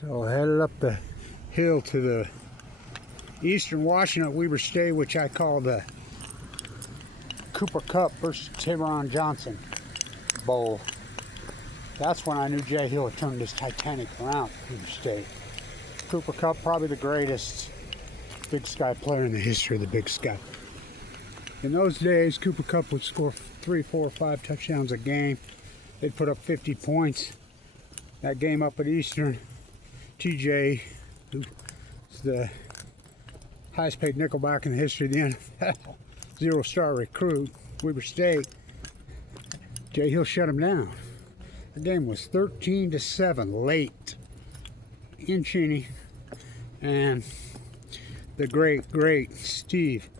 So headed up the hill to the Eastern Washington Weber State, which I call the Kupp versus Taron Johnson Bowl. That's when I knew Jay Hill had turned his Titanic around at Weber State. Kupp, probably the greatest Big Sky player in the history of the Big Sky. In those days, Kupp would score 3, 4, 5 touchdowns a game. They'd put up 50 points. That game up at Eastern, TJ, who's the highest paid nickelback in the history of the NFL, 0-star recruit, Weber State, Jay Hill shut him down. The game was 13-7 late in Cheney, and the great Steve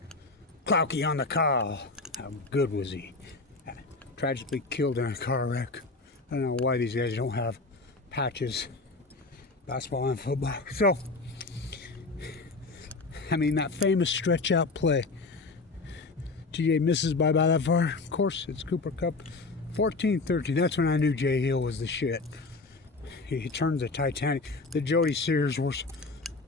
Klauke on the call. How good was he? Tragically killed in a car wreck. I don't know why these guys don't have patches, basketball and football. So, I mean, that famous stretch out play. TJ misses by about that far. Of course, it's Kupp. 14-13. That's when I knew Jay Hill was the shit. He turned the Titanic, the Jody Sears worst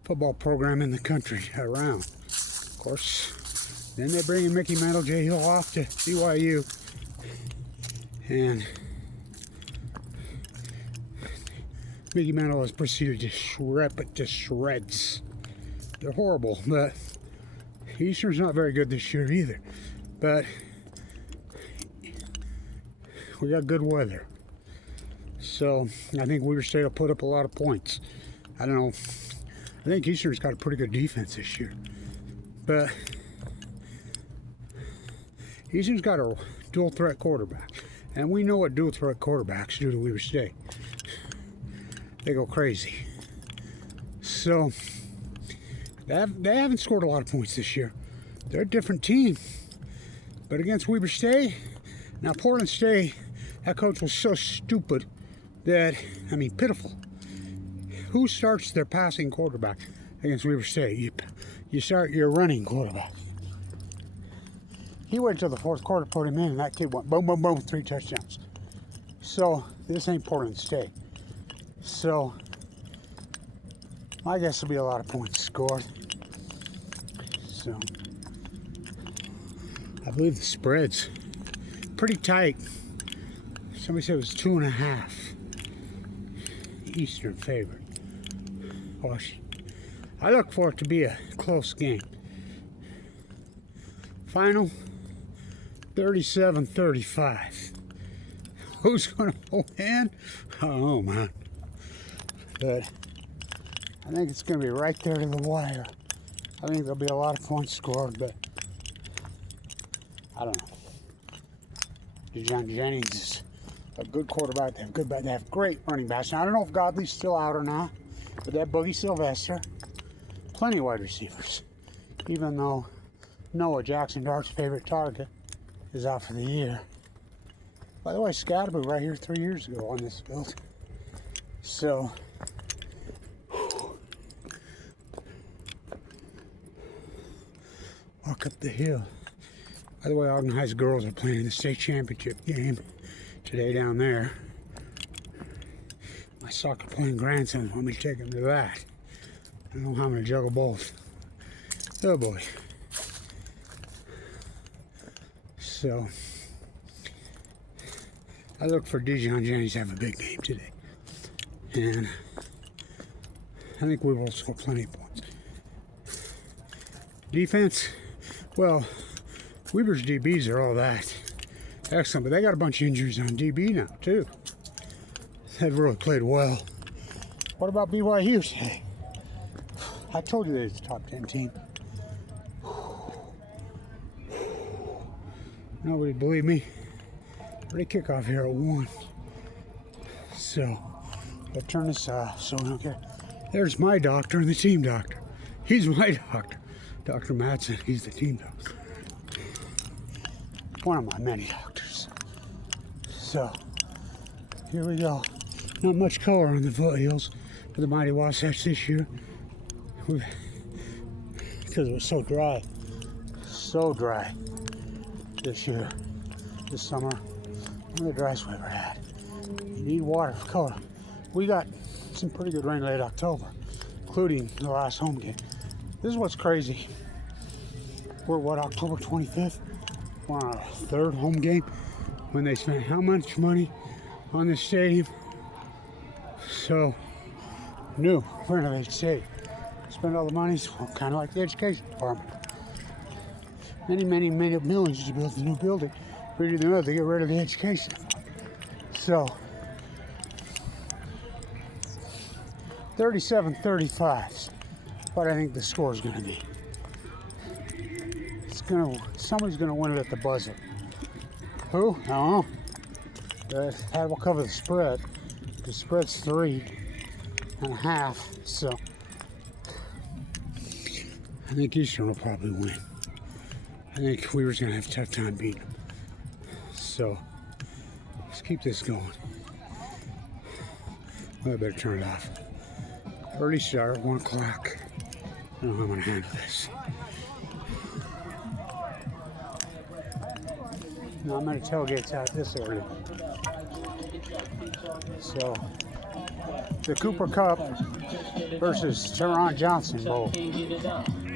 football program in the country around. Of course, then they bring in Mickey Mantle, Jay Hill off to BYU. And Mickey Mantle has proceeded to rip it to shreds. They're horrible, but Eastern's not very good this year either. But we got good weather. So I think Weber State will put up a lot of points. I don't know. I think Eastern's got a pretty good defense this year. But Eastern's got a dual threat quarterback. And we know what dual threat quarterbacks do to Weber State. They go crazy. So they haven't scored a lot of points this year. They're a different team. But against Weber State, now Portland State, that coach was so stupid that, I mean, pitiful. Who starts their passing quarterback against Weber State? You start your running quarterback. He waited till the fourth quarter, put him in, and that kid went boom, boom, boom, 3 touchdowns. So this ain't Portland State. So my guess will be a lot of points scored. So I believe the spread's pretty tight. Somebody said it was 2.5. Eastern favorite. I look for it to be a close game. Final 37-35. Who's going to win? I don't know, man. But I think it's going to be right there to the wire. I think there'll be a lot of points scored, but I don't know. John Jennings is a good quarterback. They have great running backs. Now, I don't know if Godley's still out or not, but that Boogie Sylvester, plenty of wide receivers. Even though Noah Jackson, Dark's favorite target, is out for the year. By the way, Scatterboo right here 3 years ago on this field. So walk up the hill. By the way, Ogden High's girls are playing the state championship game today down there. My soccer playing grandsons want me to take them to that. I don't know how I'm going to juggle both. Oh boy. So I look for Dijon Jennings to have a big game today. And I think we will score plenty of points. Defense, well, Weber's DBs are all that excellent, but they got a bunch of injuries on DB now, too. They've really played well. What about BYU today? I told you they're the top 10 team. Nobody believed me. Ready kickoff here at 1. So, I'll turn this off so we don't care. There's my doctor and the team doctor. He's my doctor. Dr. Madsen, he's the team doctor. One of my many doctors. So, here we go. Not much color on the foothills for the Mighty Wasatch this year. Because it was so dry. So dry this year, this summer. One of the driest we ever had. You need water for color. We got some pretty good rain late October, including the last home game. This is what's crazy. We're what, October 25th? We're on our third home game when they spent how much money on this stadium? So, new, renovated stadium. Spend all the money, well, kind of like the education department. Many millions to build a new building. Redo the mill to get rid of the education. So, 37-35 what I think the score is going to be. Somebody's going to win it at the buzzer. Who? I don't know. That will cover the spread. The spread's 3.5, so I think Eastern will probably win. I think Weaver's going to have a tough time beating them. So let's keep this going. Well, I better turn it off. Early start, 1 o'clock. I don't know how I'm going to handle this. No, I'm going to tailgate's out this early. So, the Kupp versus Taron Johnson Bowl.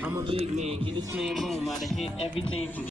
I'm a big man, get this man room, I'd hit everything from